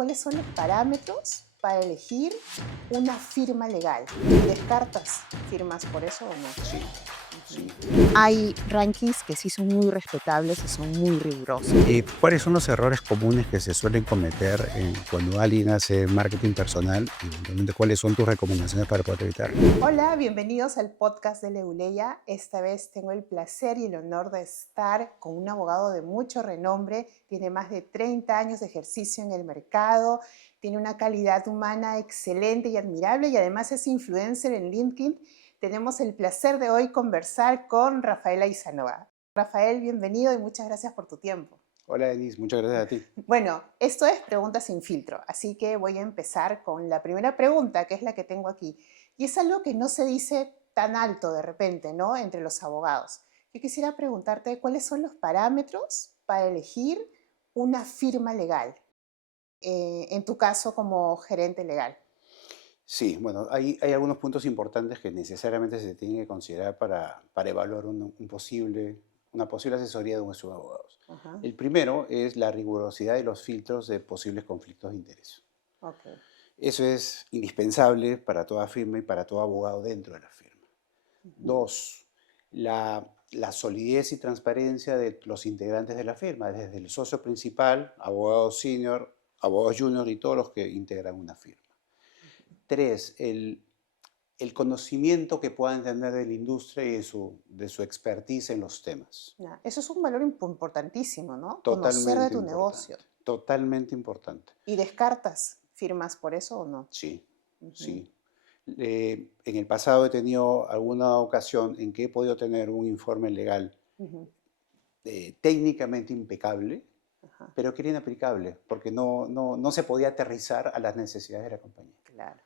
cuáles son los parámetros para elegir una firma legal. ¿Descartas firmas por eso o no? Sí, sí. Hay rankings que sí son muy respetables y son muy rigurosos. ¿Cuáles son los errores comunes que se suelen cometer cuando alguien hace marketing personal y eventualmente cuáles son tus recomendaciones para poder evitar? Hola, bienvenidos al podcast de Leuleya. Esta vez tengo el placer y el honor de estar con un abogado de mucho renombre. Tiene más de 30 años de ejercicio en el mercado, tiene una calidad humana excelente y admirable y además es influencer en LinkedIn. Tenemos el placer de hoy conversar con Rafael Aizanova. Rafael, bienvenido y muchas gracias por tu tiempo. Hola, Denise, muchas gracias a ti. Bueno, esto es Preguntas sin filtro, así que voy a empezar con la primera pregunta, que es la que tengo aquí. Y es algo que no se dice tan alto de repente, ¿no? Entre los abogados. Yo quisiera preguntarte cuáles son los parámetros para elegir una firma legal, en tu caso como gerente legal. Sí, bueno, hay algunos puntos importantes que necesariamente se tienen que considerar para evaluar una posible asesoría de un estudio de abogados. Ajá, El primero es la rigurosidad de los filtros de posibles conflictos de interés. ok. Eso es indispensable para toda firma y para todo abogado dentro de la firma. Ujú, Dos, la solidez y transparencia de los integrantes de la firma, desde el socio principal, abogado senior, abogado junior y todos los que integran una firma. Tres, el conocimiento que puedan tener de la industria y de su expertise en los temas. ya. Eso es un valor importantísimo, ¿no? Conocer de Totalmente tu negocio. importante, totalmente importante. ¿Y descartas firmas por eso o no? Sí, Ujú, sí. En el pasado he tenido alguna ocasión en que he podido tener un informe legal ujú, técnicamente impecable, ajá, pero que era inaplicable porque no se podía aterrizar a las necesidades de la compañía. claro.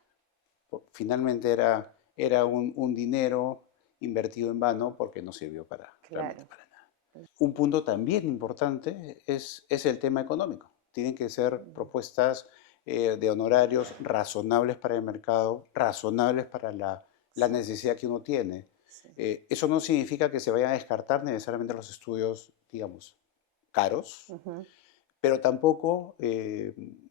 Finalmente era un dinero invertido en vano porque no sirvió realmente Claro. para nada. Un punto también importante es el tema económico. Tienen que ser Mm, propuestas de honorarios razonables para el mercado, razonables para la sí, necesidad que uno tiene. sí. Eso no significa que se vayan a descartar necesariamente los estudios, digamos, caros, Ujú, pero tampoco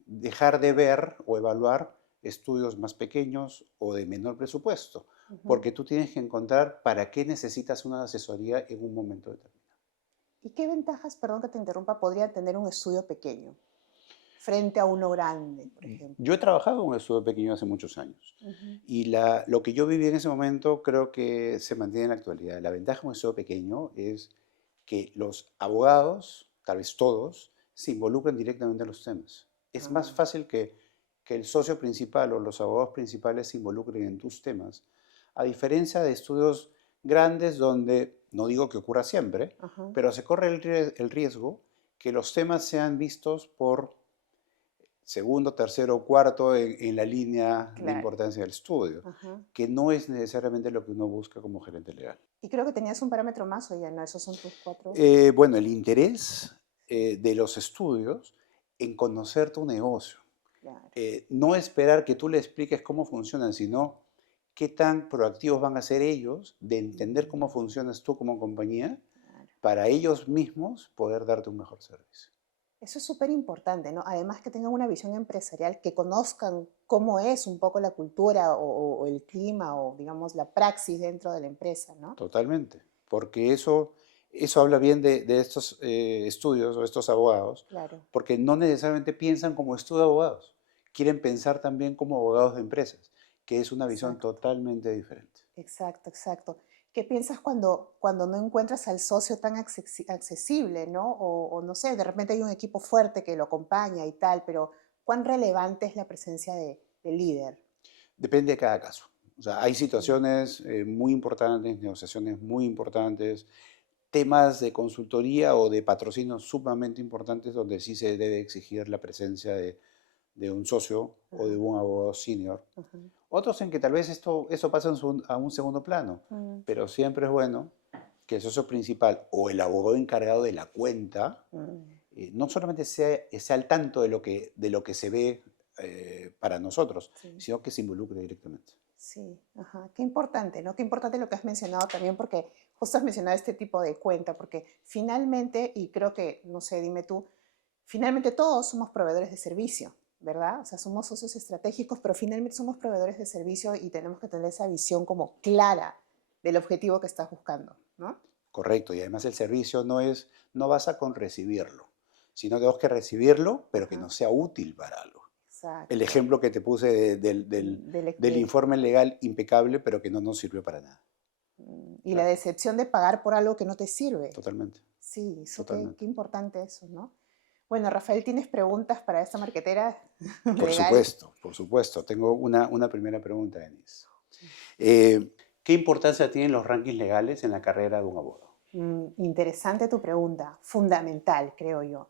dejar de ver o evaluar estudios más pequeños o de menor presupuesto, ujú. porque tú tienes que encontrar para qué necesitas una asesoría en un momento determinado. ¿Y qué ventajas, perdón que te interrumpa, podría tener un estudio pequeño frente a uno grande, por ejemplo? Yo he trabajado en un estudio pequeño hace muchos años Ujú, y lo que yo viví en ese momento creo que se mantiene en la actualidad. La ventaja de un estudio pequeño es que los abogados, tal vez todos, se involucran directamente en los temas. Es más ah, fácil que el socio principal o los abogados principales se involucren en tus temas, a diferencia de estudios grandes donde, no digo que ocurra siempre, ajá, pero se corre el riesgo que los temas sean vistos por segundo, tercero o cuarto en la línea de claro. importancia del estudio, Ajá. que no es necesariamente lo que uno busca como gerente legal. Y creo que tenías un parámetro más, o ya no, esos son tus cuatro. Bueno, el interés Sí, de los estudios en conocer tu negocio. claro, No esperar que tú le expliques cómo funcionan, sino qué tan proactivos van a ser ellos de entender cómo mm, funcionas tú como compañía claro. para ellos mismos poder darte un mejor servicio. Eso es súper importante, ¿no? Además que tengan una visión empresarial, que conozcan cómo es un poco la cultura o el clima o, digamos, la praxis dentro de la empresa, ¿no? Totalmente, porque eso habla bien de estos estudios o estos abogados, Claro. porque no necesariamente piensan como estudio de abogados, quieren pensar también como abogados de empresas, que es una visión Exacto. totalmente diferente. Exacto, exacto. ¿Qué piensas cuando no encuentras al socio tan accesible, ¿no? O no sé, de repente hay un equipo fuerte que lo acompaña y tal, pero ¿cuán relevante es la presencia del líder? Depende de cada caso. O sea, hay Mm, situaciones muy importantes, negociaciones muy importantes, temas de consultoría o de patrocinio sumamente importantes donde sí se debe exigir la presencia de un socio o de ajá, un abogado senior. ajá, Otros en que tal vez eso pasa a un segundo plano, mm, pero siempre es bueno que el socio principal o el abogado encargado de la cuenta mm, no solamente sea al tanto de lo que se ve para nosotros, sí. sino que se involucre directamente. Sí, ajá, qué importante, ¿no? Qué importante lo que has mencionado también, porque justo has mencionado este tipo de cuenta, porque finalmente, y creo que, no sé, dime tú, finalmente todos somos proveedores de servicio, ¿verdad? O sea, somos socios estratégicos, pero finalmente somos proveedores de servicio y tenemos que tener esa visión como clara del objetivo que estás buscando, ¿no? Correcto, y además el servicio no basta con recibirlo, sino tenemos que recibirlo, pero que Ajá, nos sea útil para algo. El exacto. ejemplo que te puse del informe legal impecable, pero que no nos sirvió para nada. Y la Claro, decepción de pagar por algo que no te sirve. totalmente, Sí, eso qué totalmente. importante eso, ¿no? Bueno, Rafael, ¿tienes preguntas para esta marquetera Por legal? supuesto, por supuesto. Tengo una primera pregunta, Denise. ¿Qué importancia tienen los rankings legales en la carrera de un abogado? Interesante tu pregunta, fundamental, creo yo.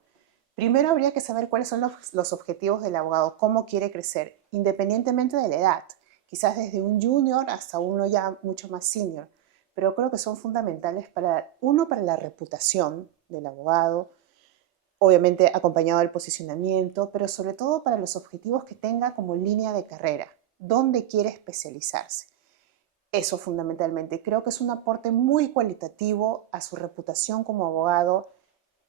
Primero habría que saber cuáles son los objetivos del abogado, cómo quiere crecer, independientemente de la edad, quizás desde un junior hasta uno ya mucho más senior, pero creo que son fundamentales para la reputación del abogado, obviamente acompañado del posicionamiento, pero sobre todo para los objetivos que tenga como línea de carrera, dónde quiere especializarse. Eso fundamentalmente. Creo que es un aporte muy cualitativo a su reputación como abogado,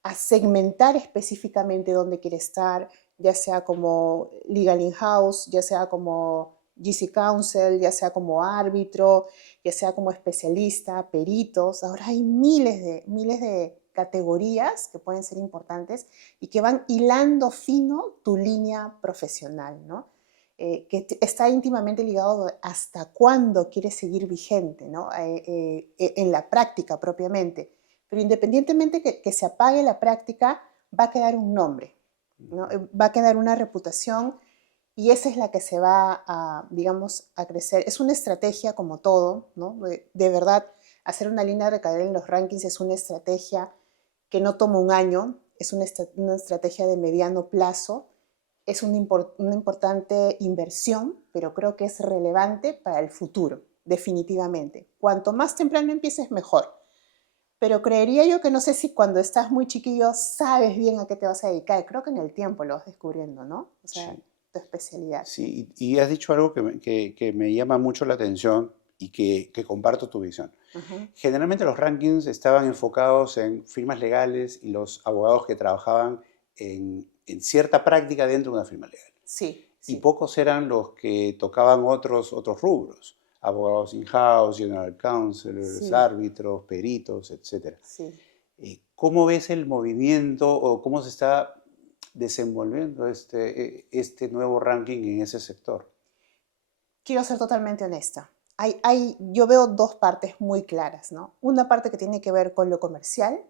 a segmentar específicamente dónde quiere estar, ya sea como legal in-house, ya sea como GC Counsel, ya sea como árbitro, ya sea como especialista, peritos. Ahora hay miles de categorías que pueden ser importantes y que van hilando fino tu línea profesional, ¿no? Que está íntimamente ligado hasta cuándo quieres seguir vigente, ¿no? En la práctica propiamente. Pero independientemente que se apague la práctica, va a quedar un nombre, ¿no? Va a quedar una reputación y esa es la que se va a, digamos, a crecer. Es una estrategia como todo, ¿no? De verdad, hacer una línea de carrera en los rankings es una estrategia que no toma un año, es una estrategia de mediano plazo, es una importante inversión, pero creo que es relevante para el futuro, definitivamente. Cuanto más temprano empieces, mejor. Pero creería yo que no sé si cuando estás muy chiquillo sabes bien a qué te vas a dedicar. Creo que en el tiempo lo vas descubriendo, ¿no? O sea, Sí, tu especialidad. sí, y has dicho algo que me llama mucho la atención y que comparto tu visión. Ajá. Generalmente los rankings estaban enfocados en firmas legales y los abogados que trabajaban en cierta práctica dentro de una firma legal. Sí, Y sí, pocos eran los que tocaban otros rubros, abogados in-house, general counselors, sí, árbitros, peritos, etc. sí. ¿Cómo ves el movimiento o cómo se está desenvolviendo este nuevo ranking en ese sector? Quiero ser totalmente honesta. Yo veo dos partes muy claras, ¿no? Una parte que tiene que ver con lo comercial,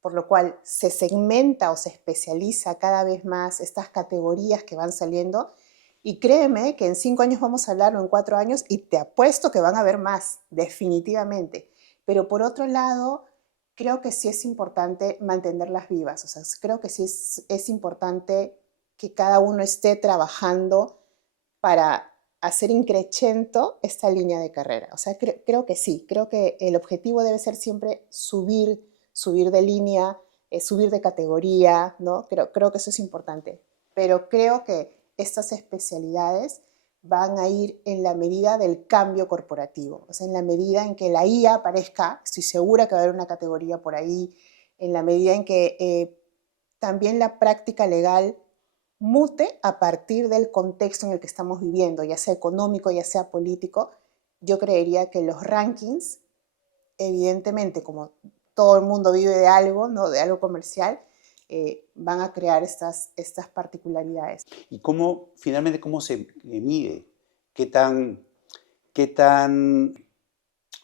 por lo cual se segmenta o se especializa cada vez más estas categorías que van saliendo. Y créeme que en 5 años vamos a hablar o en 4 años y te apuesto que van a haber más, definitivamente. Pero por otro lado, creo que sí es importante mantenerlas vivas. O sea, creo que sí es importante que cada uno esté trabajando para hacer increchento esta línea de carrera. O sea, creo que sí, creo que el objetivo debe ser siempre subir de línea, subir de categoría, ¿no? Creo que eso es importante. Pero creo que estas especialidades van a ir en la medida del cambio corporativo, o sea, en la medida en que la IA aparezca, estoy segura que va a haber una categoría por ahí, en la medida en que también la práctica legal mute a partir del contexto en el que estamos viviendo, ya sea económico, ya sea político. Yo creería que los rankings, evidentemente, como todo el mundo vive de algo, ¿no? De algo comercial, van a crear estas particularidades. ¿Y finalmente, cómo se mide? ¿Qué tan, qué tan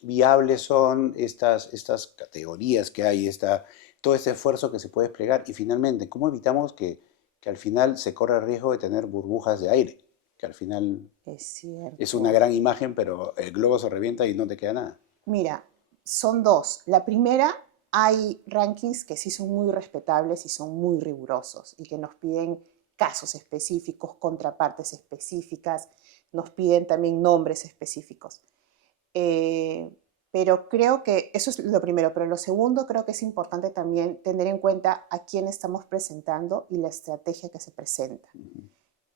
viables son estas categorías que hay, todo este esfuerzo que se puede desplegar? Y finalmente, ¿cómo evitamos que al final se corra el riesgo de tener burbujas de aire? Que al final Es es una cierto. gran imagen, pero el globo se revienta y no te queda nada. Mira, son dos. La primera, hay rankings que sí son muy respetables y son muy rigurosos y que nos piden casos específicos, contrapartes específicas, nos piden también nombres específicos. Eh, pero creo que eso es lo primero, pero lo segundo creo que es importante también tener en cuenta a quién estamos presentando y la estrategia que se presenta,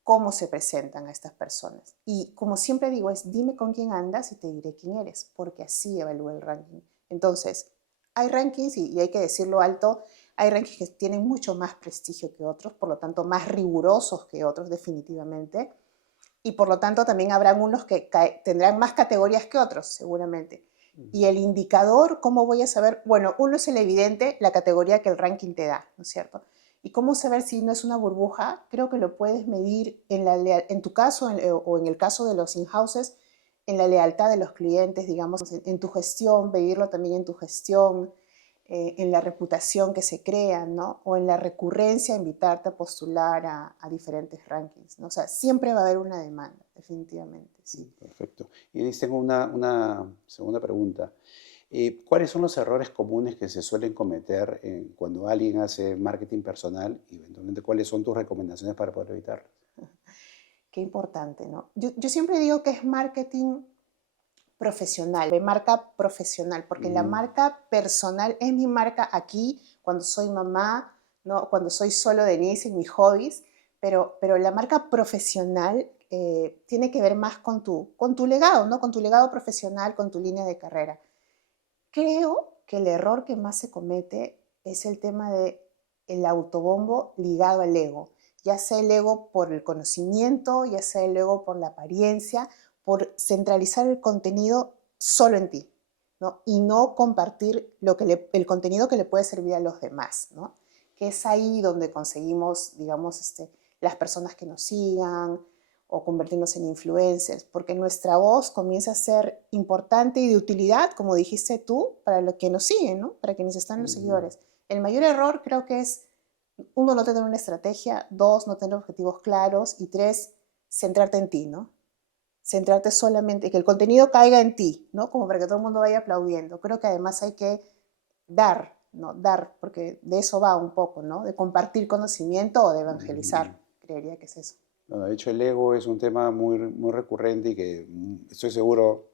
cómo se presentan a estas personas. Y como siempre digo, es dime con quién andas y te diré quién eres, porque así evalúa el ranking. Entonces, hay rankings y hay que decirlo alto, Hay rankings que tienen mucho más prestigio que otros, por lo tanto más rigurosos que otros definitivamente. Y por lo tanto también habrán unos que tendrán más categorías que otros, seguramente. Y el indicador, ¿cómo voy a saber? Bueno, uno es el evidente, la categoría que el ranking te da, ¿no es cierto? ¿Y cómo saber si no es una burbuja? Creo que lo puedes medir en tu caso o en el caso de los in-houses, en la lealtad de los clientes, digamos, en tu gestión, medirlo también en tu gestión, en la reputación que se crea, ¿no? O en la recurrencia, invitarte a postular a diferentes rankings, ¿no? O sea, siempre va a haber una demanda, definitivamente, sí. Perfecto. Y tengo una segunda pregunta. ¿Cuáles son los errores comunes que se suelen cometer cuando alguien hace marketing personal y eventualmente cuáles son tus recomendaciones para poder evitarlos? Qué importante, ¿no? Yo siempre digo que es marketing profesional, de marca profesional, porque la marca personal es mi marca aquí, cuando soy mamá, ¿no? Cuando soy solo Denise en mis hobbies, pero la marca profesional tiene que ver más con tu legado, ¿no? Con tu legado profesional, con tu línea de carrera. Creo que el error que más se comete es el tema del autobombo ligado al ego, ya sea el ego por el conocimiento, ya sea el ego por la apariencia, por centralizar el contenido solo en ti, ¿no? Y no compartir el contenido que le puede servir a los demás, ¿no? Que es ahí donde conseguimos, digamos, las personas que nos sigan o convertirnos en influencers, porque nuestra voz comienza a ser importante y de utilidad, como dijiste tú, para los que nos siguen, ¿no? Para quienes están los seguidores. El mayor error creo que es, uno, no tener una estrategia, dos, no tener objetivos claros y tres, centrarte en ti, ¿no? Centrarte solamente, que el contenido caiga en ti, ¿no? Como para que todo el mundo vaya aplaudiendo. Creo que además hay que dar, ¿no? Dar, porque de eso va un poco, ¿no? De compartir conocimiento o de evangelizar, creería que es eso. Bueno, de hecho, el ego es un tema muy recurrente y que estoy seguro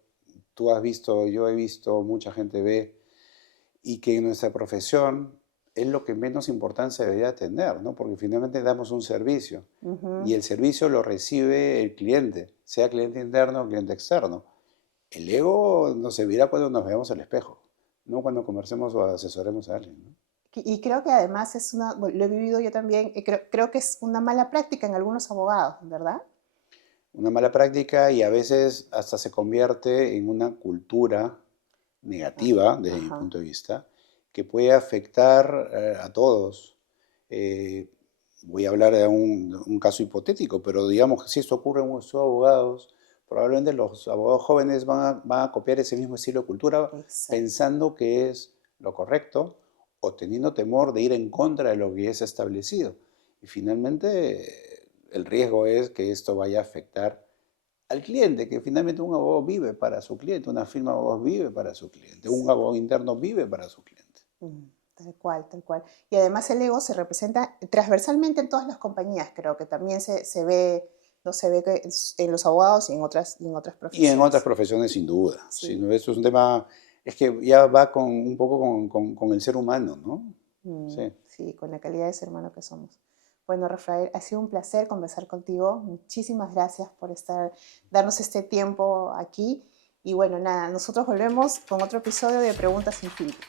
tú has visto, yo he visto, mucha gente ve, y que en nuestra profesión es lo que menos importancia debería tener, ¿no? Porque finalmente damos un servicio y el servicio lo recibe el cliente, sea cliente interno o cliente externo. El ego nos servirá cuando nos veamos al espejo, no cuando conversemos o asesoremos a alguien, ¿no? Y creo que además lo he vivido yo también, creo que es una mala práctica en algunos abogados, ¿verdad? Una mala práctica y a veces hasta se convierte en una cultura negativa, desde mi punto de vista, que puede afectar a todos. Voy a hablar de un caso hipotético, pero digamos que si esto ocurre en muchos abogados, probablemente los abogados jóvenes van a copiar ese mismo estilo de cultura. Exacto. Pensando que es lo correcto o teniendo temor de ir en contra de lo que es establecido. Y finalmente el riesgo es que esto vaya a afectar al cliente, que finalmente un abogado vive para su cliente, una firma de abogados vive para su cliente, un abogado interno vive para su cliente. Tal cual, tal cual. Y además el ego se representa transversalmente en todas las compañías, creo que también se ve, no se ve que en los abogados y en otras profesiones. Y en otras profesiones sin duda. Sí. Sino esto es un tema, es que ya va un poco con el ser humano, ¿no? Sí, con la calidad de ser humano que somos. Bueno, Rafael, ha sido un placer conversar contigo. Muchísimas gracias por darnos este tiempo aquí. Y bueno, nada, nosotros volvemos con otro episodio de Preguntas sin Filtro.